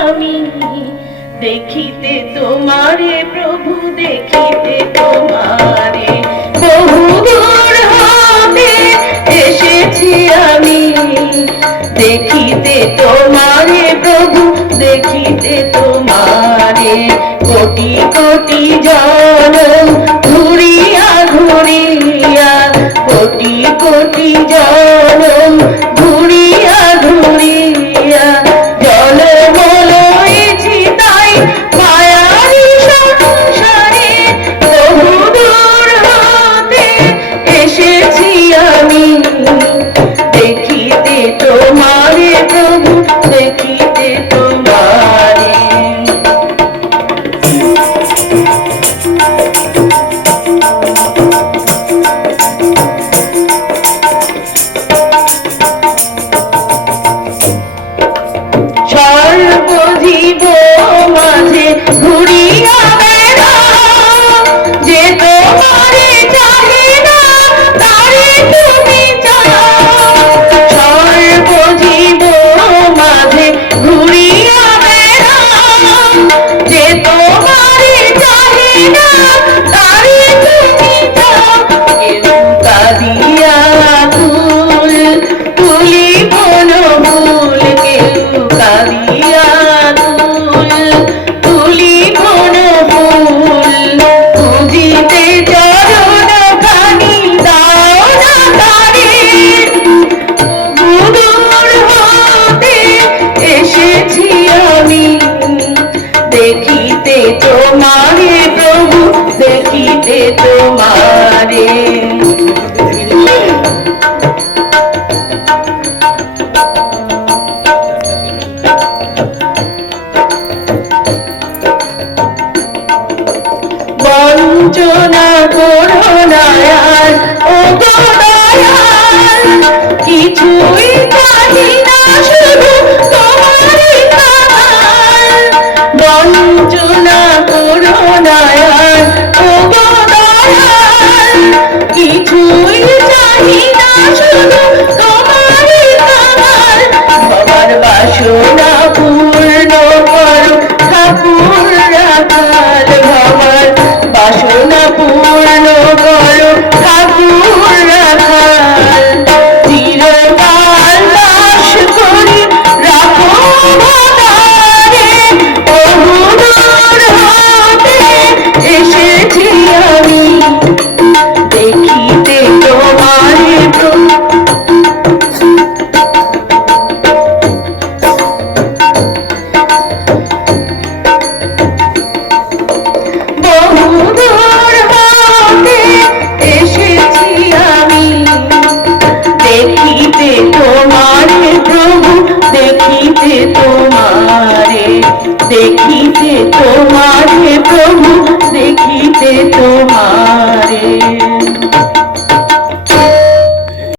আমি দেখিতে তোমারে, প্রভু দেখিতে তোমারে। বহু দূর হতে এসেছি আমি, দেখিতে তোমারে, প্রভু দেখিতে তোমারে। কোটি কোটি জন আছি আমি। Nina! doing তোমার